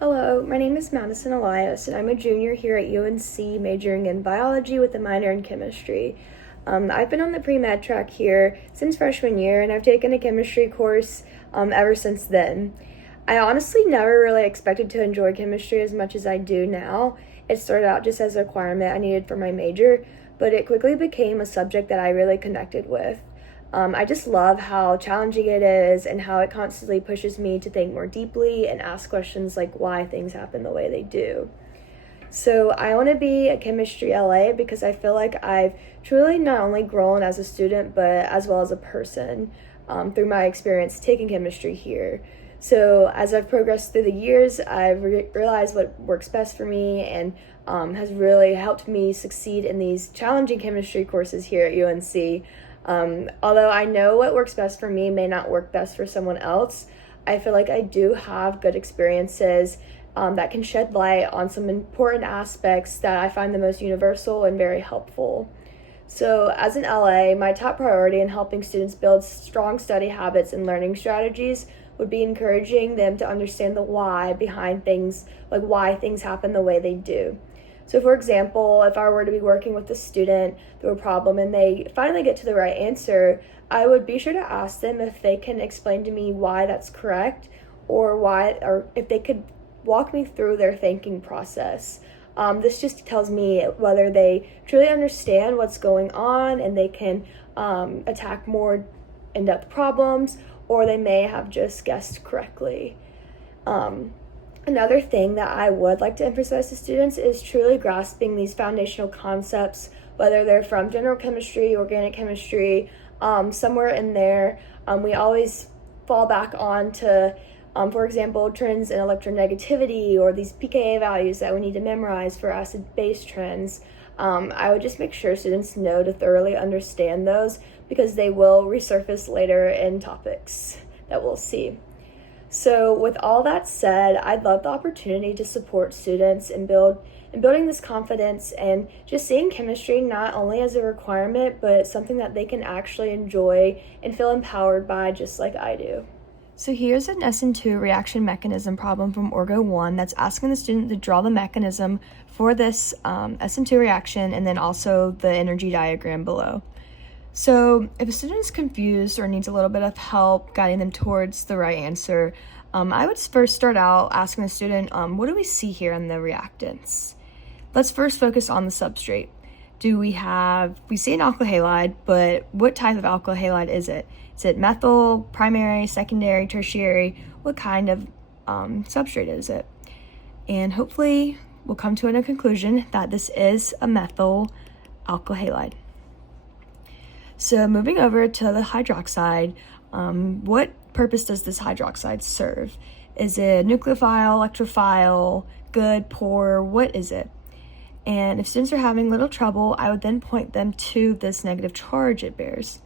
Hello, my name is Madison Elias, and I'm a junior here at UNC majoring in biology with a minor in chemistry. I've been on the pre-med track here since freshman year, and I've taken a chemistry course ever since then. I honestly never really expected to enjoy chemistry as much as I do now. It started out just as a requirement I needed for my major, but it quickly became a subject that I really connected with. I just love how challenging it is and how it constantly pushes me to think more deeply and ask questions like why things happen the way they do. So I want to be a chemistry LA because I feel like I've truly not only grown as a student but as well as a person through my experience taking chemistry here. So as I've progressed through the years, I've realized what works best for me and has really helped me succeed in these challenging chemistry courses here at UNC. Although I know what works best for me may not work best for someone else, I feel like I do have good experiences that can shed light on some important aspects that I find the most universal and very helpful. So as an LA, my top priority in helping students build strong study habits and learning strategies would be encouraging them to understand the why behind things, like why things happen the way they do. So for example, if I were to be working with a student through a problem and they finally get to the right answer, I would be sure to ask them if they can explain to me why that's correct or if they could walk me through their thinking process. This just tells me whether they truly understand what's going on and they can attack more in-depth problems, or they may have just guessed correctly. Another thing that I would like to emphasize to students is truly grasping these foundational concepts, whether they're from general chemistry, organic chemistry, somewhere in there. We always fall back on to, for example, trends in electronegativity or these pKa values that we need to memorize for acid-base trends. I would just make sure students know to thoroughly understand those because they will resurface later in topics that we'll see. So with all that said, I'd love the opportunity to support students in building this confidence and just seeing chemistry not only as a requirement, but something that they can actually enjoy and feel empowered by just like I do. So here's an SN2 reaction mechanism problem from Orgo 1 that's asking the student to draw the mechanism for this SN2 reaction and then also the energy diagram below. So if a student is confused or needs a little bit of help guiding them towards the right answer, I would first start out asking the student, what do we see here in the reactants? Let's first focus on the substrate. We see an alkyl halide, but what type of alkyl halide is it? Is it methyl, primary, secondary, tertiary? What kind of substrate is it? And hopefully we'll come to a conclusion that this is a methyl alkyl halide. So moving over to the hydroxide, what purpose does this hydroxide serve? Is it nucleophile, electrophile, good, poor? What is it? And if students are having little trouble, I would then point them to this negative charge it bears.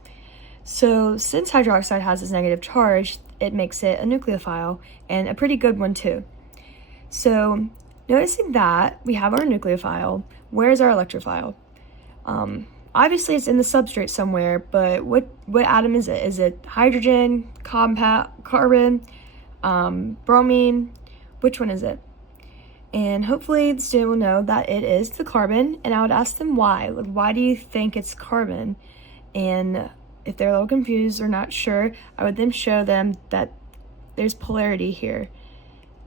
So since hydroxide has this negative charge, it makes it a nucleophile, and a pretty good one too. So noticing that we have our nucleophile, where's our electrophile? Obviously it's in the substrate somewhere, but what atom is it? Is it hydrogen, carbon, bromine? Which one is it? And hopefully the student will know that it is the carbon, and I would ask them why. Like, why do you think it's carbon? And if they're a little confused or not sure, I would then show them that there's polarity here.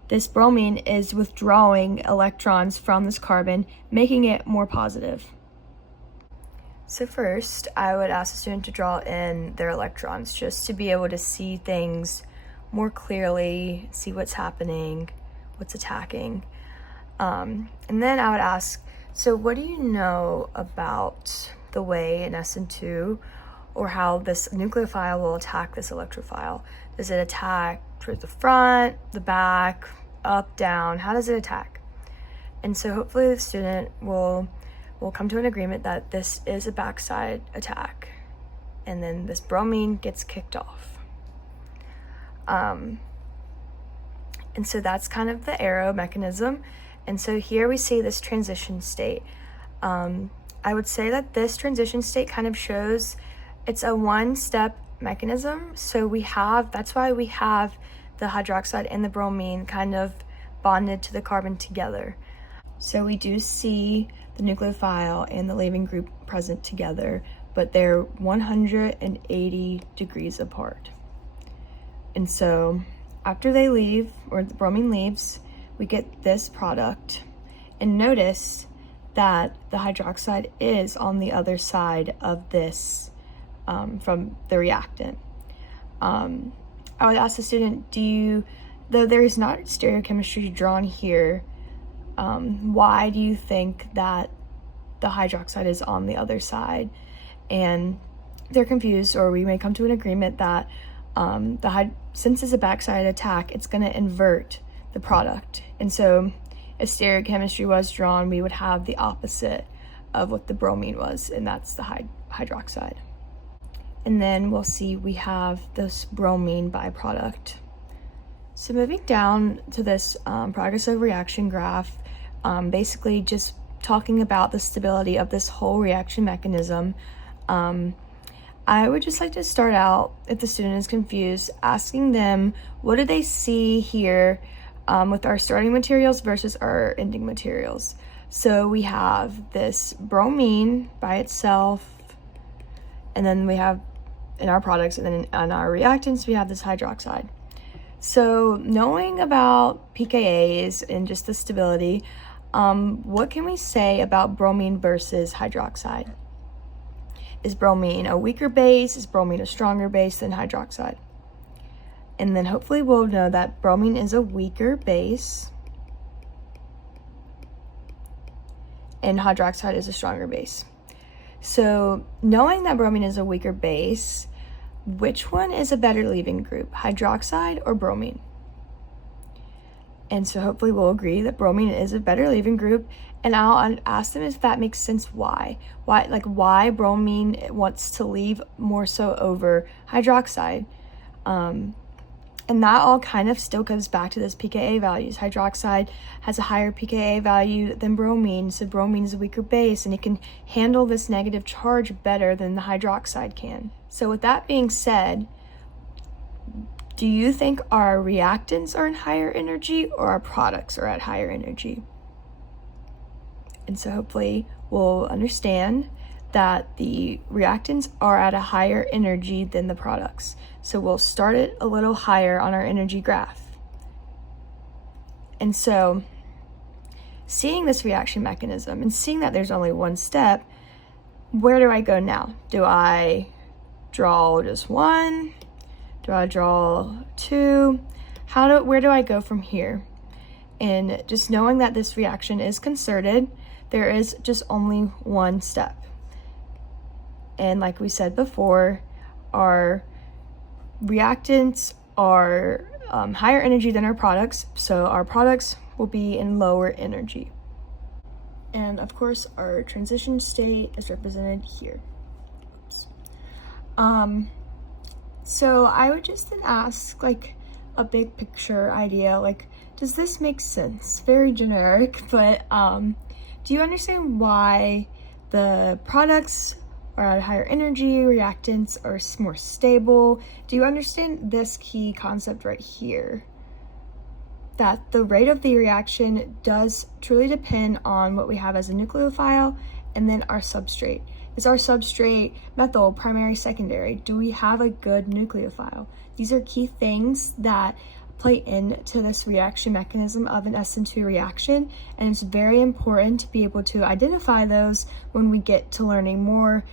This bromine is withdrawing electrons from this carbon, making it more positive. So first, I would ask the student to draw in their electrons just to be able to see things more clearly, see what's happening, what's attacking. And then I would ask, so what do you know about the way in SN2 or how this nucleophile will attack this electrophile? Does it attack towards the front, the back, up, down? How does it attack? And so hopefully the student will come to an agreement that this is a backside attack, and then this bromine gets kicked off. And so that's kind of the arrow mechanism. And so here we see this transition state. I would say that this transition state kind of shows it's a one-step mechanism. So that's why we have the hydroxide and the bromine kind of bonded to the carbon together. So we do see the nucleophile and the leaving group present together, but they're 180 degrees apart. And so after they leave, or the bromine leaves, we get this product. And notice that the hydroxide is on the other side of this from the reactant. I would ask the student, though there is not stereochemistry drawn here, why do you think that the hydroxide is on the other side? And they're confused, or we may come to an agreement that since it's a backside attack, it's going to invert the product. And so if stereochemistry was drawn, we would have the opposite of what the bromine was, and that's the hydroxide. And then we'll see we have this bromine byproduct. So moving down to this progress of reaction graph, basically just talking about the stability of this whole reaction mechanism, I would just like to start out, if the student is confused, asking them what do they see here with our starting materials versus our ending materials. So we have this bromine by itself, and then we have in our products, and then in our reactants we have this hydroxide. So knowing about pKa's and just the stability, what can we say about bromine versus hydroxide? Is bromine a weaker base? Is bromine a stronger base than hydroxide? And then hopefully we'll know that bromine is a weaker base and hydroxide is a stronger base. So knowing that bromine is a weaker base, which one is a better leaving group, hydroxide or bromine? And so hopefully we'll agree that bromine is a better leaving group, and I'll ask them if that makes sense. Why bromine wants to leave more so over hydroxide. And that all kind of still comes back to this pKa values. Hydroxide has a higher pKa value than bromine, so bromine is a weaker base and it can handle this negative charge better than the hydroxide can. So with that being said, do you think our reactants are in higher energy or our products are at higher energy? And so hopefully we'll understand that the reactants are at a higher energy than the products. So we'll start it a little higher on our energy graph. And so seeing this reaction mechanism and seeing that there's only one step, where do I go now? Do I draw just one? Do I draw two? Where do I go from here? And just knowing that this reaction is concerted, there is just only one step. And like we said before, our reactants are higher energy than our products, so our products will be in lower energy. And of course, our transition state is represented here. Oops. So I would just then ask like a big picture idea, like, does this make sense? Very generic, but do you understand why the products are at higher energy, reactants are more stable? Do you understand this key concept right here? That the rate of the reaction does truly depend on what we have as a nucleophile and then our substrate. Is our substrate methyl, primary, secondary? Do we have a good nucleophile? These are key things that play into this reaction mechanism of an SN2 reaction, and it's very important to be able to identify those when we get to learning more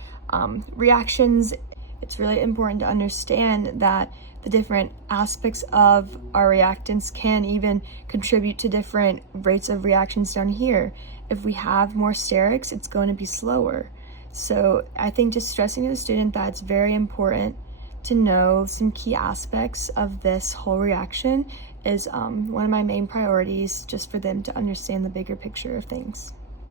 reactions. It's really important to understand that the different aspects of our reactants can even contribute to different rates of reactions down here. If we have more sterics, it's going to be slower. So I think just stressing to the student that it's very important to know some key aspects of this whole reaction is one of my main priorities, just for them to understand the bigger picture of things.